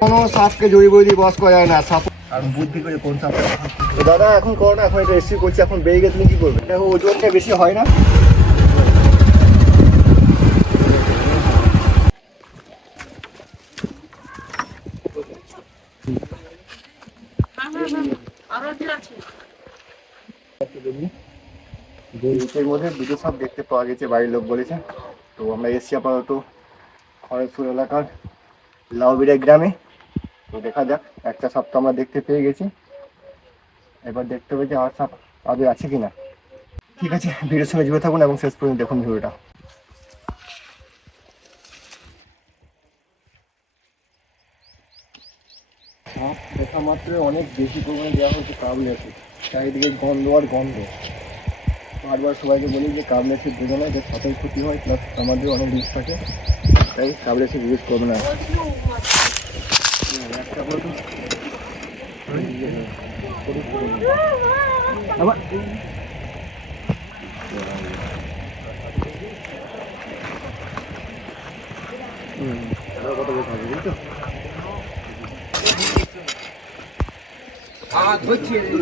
কোনো সাপকে জড়ি বই বস করা যায় না সাপ বুদ্ধি করে কোন সাপ দাদা এখন করো না এখন এটা রেসিপি করছি এখন বেরিয়ে গেলে তুমি কি করবে দেখো ওজনটা বেশি হয় না এর মধ্যে দুটো সাপ দেখতে পাওয়া গেছে বাড়ির লোক বলেছে তো আমরা এসছি আপাতত খড়েশ্বর এলাকার লাউবিড়া গ্রামে। তো দেখা যাক, একটা সাপ তো আমরা দেখতে পেয়ে গেছি। এবার দেখতে হবে যে আর সাপ আগে আছে কি না ঠিক আছে, ভিডিওর সঙ্গে জুড়ে থাকুন এবং শেষ পর্যন্ত দেখুন ভিডিওটা। সাপ দেখা অনেক বেশি পরিমাণে দেওয়া হচ্ছে কাবুল আছে। চারিদিকে গন্ধ আর গন্ধ। বারবার সবাইকে বলি যে কাবলেসে দেবে না, যে সাপের ক্ষতি হয় প্লাস আমাদের অনেক রিস্ক থাকে। তাই কাবলেসে ইউজ করবে না হুম, একটা করে তো- আবার হুম, আরও কত বেশি হবে, বুঝছ?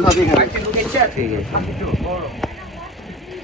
খাবি এখানে।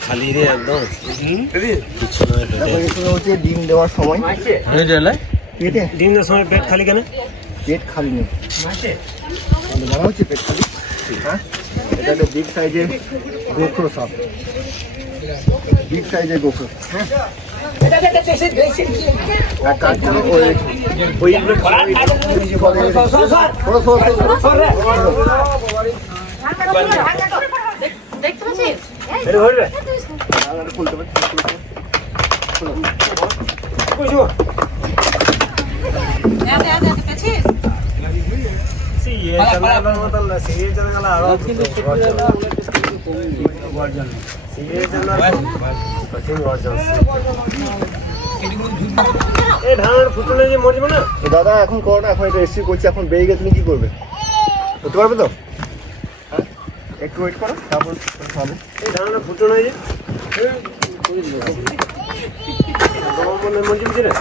খালি রে একদম হচ্ছে ডিম দেওয়ার সময় পেটে দিন সময় পেট খালি কেন পেট খালি নেই বলা হচ্ছে পেট খালি হ্যাঁ এটা একটা বিগ সাইজের গোখরো সাপ বিগ সাইজের গোখরো হ্যাঁ এক কাজ করো ওই ওই সরো, সরো, সরো, সরো। দেখতে পাচ্ছিস দাদা, এখন করো না, এখন এটা রেসিপি করছি, এখন বেরিয়ে গেলে তুমি কি করবে? করতে পারবে তো? একটু ওয়েট করো তারপর খাবে এই যে। তোমার মনে মরজি রে।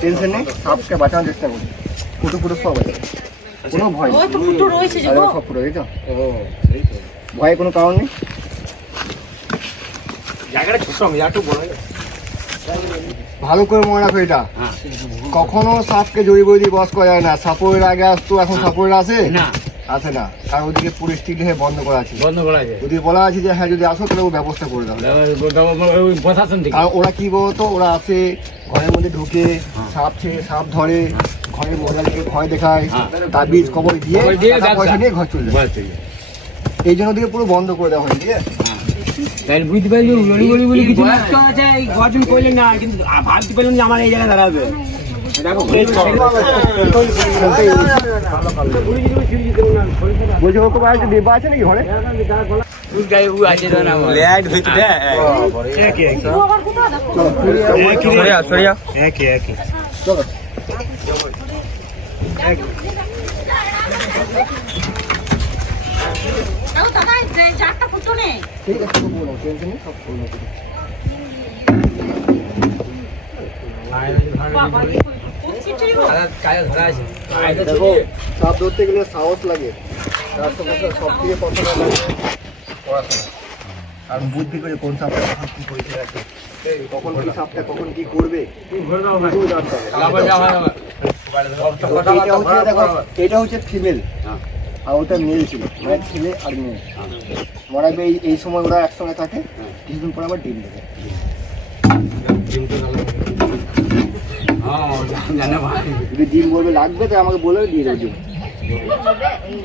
টেনশন নেই সাপকে বাঁচানোর চেষ্টা করি। ফুটো ফুটো সব আছে। কোনো ভয় নেই। ওই তো যে সব ফুটো এই তো। ভয়ের কোনো কারণ নেই? জায়গাটা ছোট আমি একটু বড় ভালো করে মনে রাখো এটা। কখনো সাপকে জড়ি বই দিয়ে বস করা যায় না। সাপোরের আগে আসতো এখন সাপোরের আসে না। আসে না। কারণ ওদিকে পুরো স্টিল হয়ে বন্ধ করা আছে। বন্ধ করা আছে। যদি বলা আছে যে হ্যাঁ যদি আসো তাহলে ও ব্যবস্থা করে দাও। আর ওরা কি বলতো? ওরা আসে ঘরের মধ্যে ঢুকে সাপ ছেড়ে সাপ ধরে ঘরের মহিলাদেরকে ভয় দেখায় হ্যাঁ। তাবিজ কবর দিয়ে পয়সা নিয়ে ঘর চলে যায়। এই জন্য ওদিকে পুরো বন্ধ করে দেওয়া হয় ঠিক আছে? তাই বুঝতে পারলি বলি বলি বলি কিছু না। আছে এই গজন কইলেন না কিন্তু ভাবতে পারলেন যে আমার এই জায়গায় দাঁড়াবে। না চলো। দেখো চারটা ঠিক আছে বলো টেনশন নেই সব সাপ ধরতে গেলে সাহস লাগে। তার সঙ্গে সঙ্গে সব থেকে প্রথমে লাগে। পড়াশোনা। আর বুদ্ধি করে কোন সাপটা কখন কি করেছে রাখবে কখন কি সাপটা কখন কি করবে এটা হচ্ছে দেখো এটা হচ্ছে ফিমেল আর ওটা মেয়ে ছিল মানে ছেলে আর মেয়ে। মনে রাখবে এই এই সময় ওরা একসঙ্গে থাকে কিছুদিন পরে আবার ডিম দেবে। যদি ডিম বলবে লাগবে তো আমাকে বলে দিয়ে দেবে ডিম।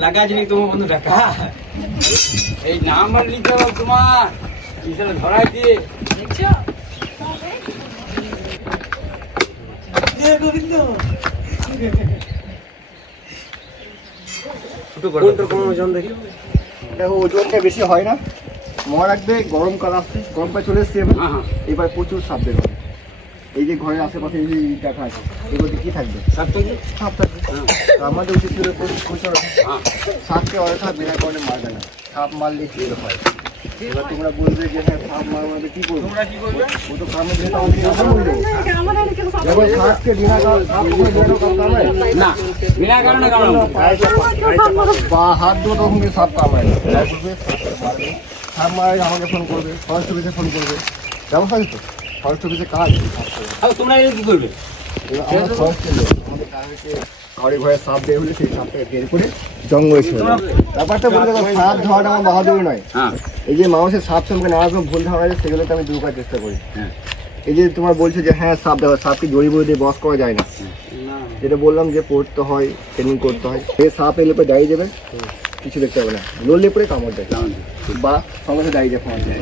লাগা তোমার বন্ধু দেখা। এই নাম্বার লিখতে হবে তোমার। ধরাই দিয়ে? দেখছ? কোনটা কোন ওজন দেখি। দেখো ওজনটা বেশি হয় না। মনে রাখবে গরমকাল আসছে গরমকাল চলে এসছে এবার। হ্যাঁ হ্যাঁ। এবার প্রচুর সাপ বের হবে। এই যে ঘরের আশেপাশে এই যে দেখা আছে এগুলোতে কি থাকবে? সাত থাকবে? সাপ থাকবে। তো আমাদের উচিত ছিল প্রচুর হ্যাঁ। সাপকে অযথা বিনা কারণে মারবে না। সাপ মারলে কি হয়? এবার তোমরা বলবে যে হ্যাঁ মারবে কি করবে? তোমরা কি করবে? ও তো কামড়ে দিলে তো কথা বলবে দেখো সাপকে বিনা কারণে সাপকে বিনা কারণে কামড়ায় না বিনা কারণে কারণ বা হাত দিয়ে তখন সাপ মারবে সাপ মারে আমাকে ফোন করবে ফরেস্ট অফিসে ফোন করবে। ব্যবস্থা তো ফরেস্ট অফিসে কাজ তোমরা কি করবে? আমরা ফরেস্টের লোক আমাদের কাজ হচ্ছে ঘরে ঘরে সাপ বের হলে সেই সাপটাকে বের করে জঙ্গলে ছিল ব্যাপারটা বলতে সাপ ধরাটা আমার বাহাদুরি নয়। হ্যাঁ। এই যে মানুষের সাপ সম্পর্কে নানা রকম ভুল ধারণা আছে সেগুলোকে আমি দূর করার চেষ্টা করি। হ্যাঁ। এই যে তোমার বলছো যে হ্যাঁ সাপ দেখো সাপকে জড়ি বড়ি দিয়ে বস করা যায় না। যেটা বললাম যে পড়তে হয় ট্রেনিং করতে হয়। সে সাপ এলে পরে দাঁড়িয়ে যাবে কিছু দেখতে হবে না। লড়লে পরে কামড় দেয়। বা সঙ্গে দাঁড়িয়ে যাবে কামড় দেয়।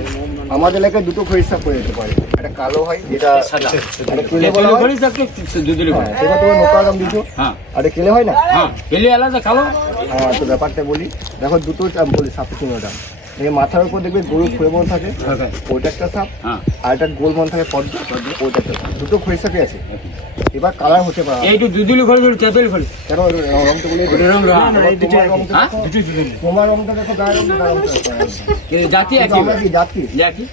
আমাদের এলাকায় দুটো খরিদ সাপ করে যেতে পারে। একটা কালো হয় যেটা কেলে বলা হয়। সেটা তোমার নোকা দাম দিছো। হ্যাঁ। আর কেলে হয় না? হ্যাঁ আলাদা কালো। হ্যাঁ তো ব্যাপারটা বলি। দেখো দুটো চাপ বলি সাপ চিহ্নটা। এই মাথার উপর দেখবে গরু খুঁড়ে মন থাকে। ওইটা একটা সাপ। হ্যাঁ। আর একটা গোল মন থাকে পদ্ম। ওইটা একটা সাপ। দুটো খড়ি সাপই আছে এবার কালার হতে পারে। এইটু দুধুলি খড়ি দুটো টেপেল খড়ি কেন ওই রংটা বলে রং রং তোমার রংটা হ্যাঁ? দেখো, তোমার রংটা গায়ের জাতি একই। আমরা কি জাতি? একই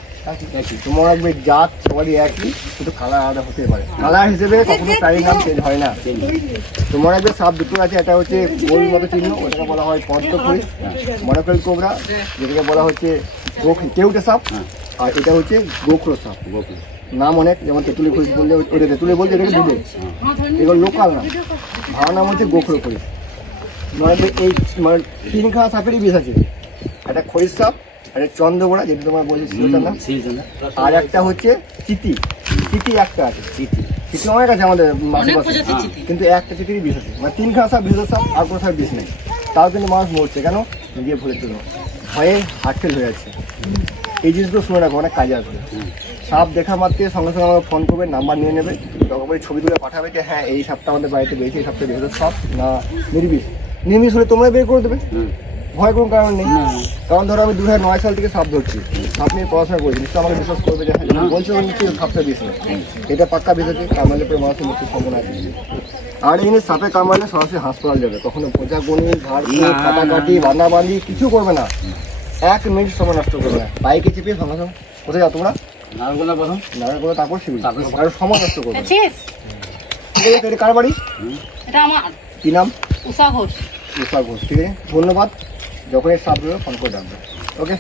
তোমার জাত সবারই একই কিন্তু কালার আলাদা হতে পারে। কালার হিসেবে কখনো প্রাণীর নাম চেঞ্জ হয় না। তোমার রাখবে সাপ দুটো আছে একটা হচ্ছে গোল মতো চিহ্ন ওটাকে বলা হয় পদ্ম ফুল। মরাকল কোবরা যেটাকে বলা হচ্ছে গোখ। কেউটে সাপ? আর এটা হচ্ছে গোখরো সাপ। নাম অনেক যেমন তেঁতুলি ফুল বললে ওটা তেঁতুলি বলছে এটাকে দুধে এগুলো লোকাল না। ভালো নাম হচ্ছে গোখরো ফুল মানে এই মানে তিনখানা সাপেরই বিষ আছে। একটা খরিশ সাপ একটা চন্দ্রগোড়া যেটা তোমার বলছে শিরোচার আর একটা হচ্ছে চিতি। চিতি একটা আছে। চিতি। চিতি অনেক আছে আমাদের আশেপাশে প্রজাতির কিন্তু একটা চিতিরই বিষ আছে। মানে তিন খানা সাপ বিষ সাপ আর কোনো সাপ বিষ নেই। তাও কিন্তু মানুষ মরছে। কেন? নিজে ভুলের জন্য। ভয়ে হার্টফেল হয়ে যাচ্ছে। এই জিনিসগুলো শুনে রাখো অনেক কাজে আসবে। সাপ দেখা মাত্রে সঙ্গে সঙ্গে আমাকে ফোন করবে নাম্বার নিয়ে নেবে। তখন করে ছবি তুলে পাঠাবে যে হ্যাঁ এই সাপটা আমাদের বাড়িতে বেরিয়েছে এই সাপটা বেরোতে সাপ না নির্বিষ? নির্বিষ হলে তোমরা বের করে দেবে। ভয় কোনো কারণ নেই। কারণ ধরো আমি দু হাজার নয় সাল থেকে সাপ ধরছি। সাপ নিয়ে পড়াশোনা করছি নিশ্চয় আমাকে বিশ্বাস করবে যে হ্যাঁ বলছে নিশ্চয়ই সাপটা বেশি এটা পাক্কা বেঁচেছে কামড়ালে পরে মানুষের মৃত্যুর সম্ভাবনা আছে। আর এই নিয়ে সাপে কামড়ালে সরাসরি হাসপাতাল যাবে। কখনো বোঝা গনি না, কাটাকাটি বান্না কিছু করবে না। এক মিনিট সময় নষ্ট করবে না। বাইকে চেপে সঙ্গে সঙ্গে কোথায় যাও তোমরা? নারায়ণগোলা প্রথম নারায়ণগোলা করে তারপর শিবির। তারপর সময় নষ্ট করবে ঠিক আছে এটা কার বাড়ি? এটা আমার। কি নাম? উষা ঘোষ। উষা ঘোষ। ঠিক আছে? ধন্যবাদ। যখন এর সাপ ফোন করে ডাকবে ওকে?